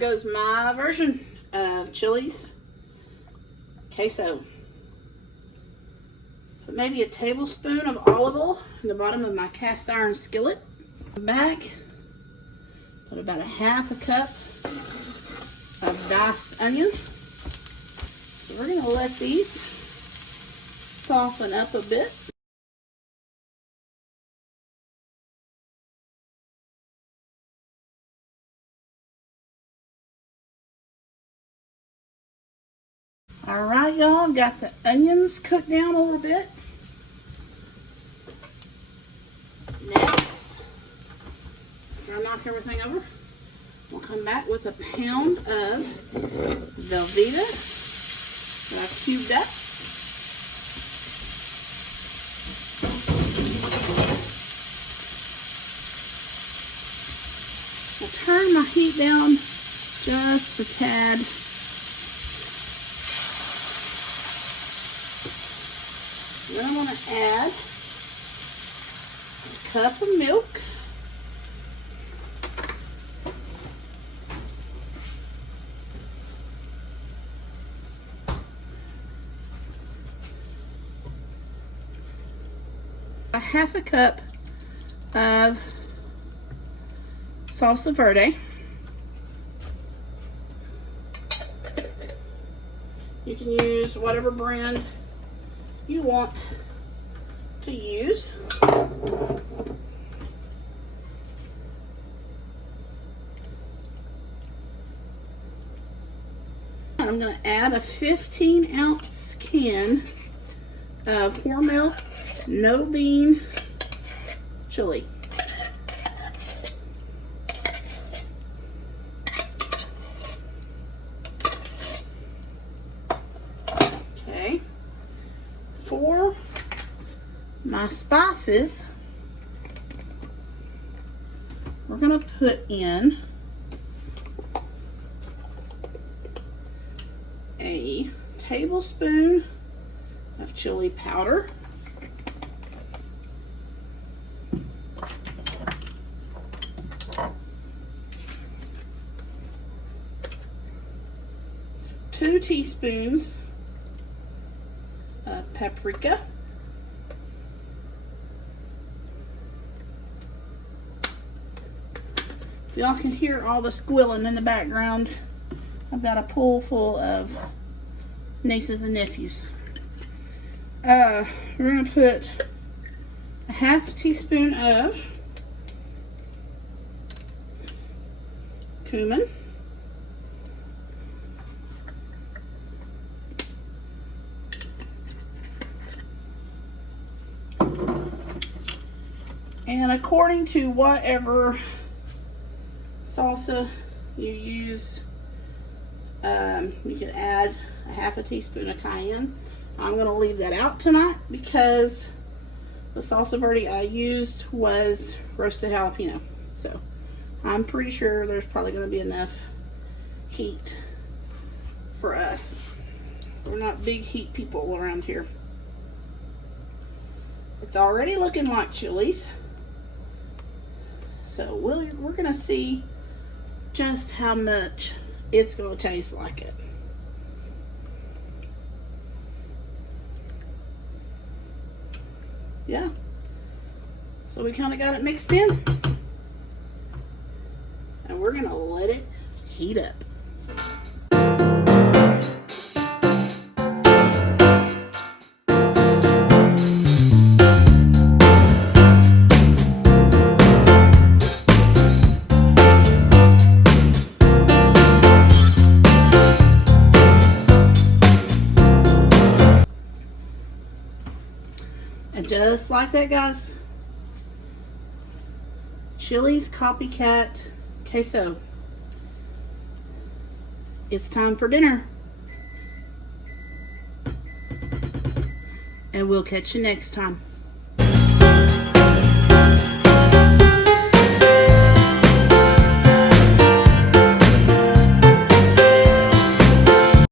goes my version of chilies queso. Put maybe a tablespoon of olive oil in the bottom of my cast iron skillet. Back, put about a half a cup of diced onion. So we're going to let these soften up a bit. All right, y'all, got the onions cooked down a little bit. Next, after I knock everything over, we'll come back with a pound of Velveeta that I've cubed up. I'll turn my heat down just a tad. Then I'm going to add a cup of milk. A half a cup of salsa verde. You can use whatever brand you want to use. I'm going to add a 15-ounce can of Hormel no bean chili. Okay. For my spices, we're going to put in a tablespoon of chili powder, two teaspoons of paprika, if y'all can hear all the squilling in the background, I've got a pool full of nieces and nephews. We're going to put a half a teaspoon of cumin, and according to whatever salsa you use, you can add a half a teaspoon of cayenne. I'm going to leave that out tonight because the salsa verde I used was roasted jalapeno. So I'm pretty sure there's probably going to be enough heat for us. We're not big heat people around here. It's already looking like chilies. So we're going to see just how much it's going to taste like it. Yeah. So we kind of got it mixed in. And we're going to let it heat up. And just like that, guys, Chili's Copycat Queso. It's time for dinner. And we'll catch you next time.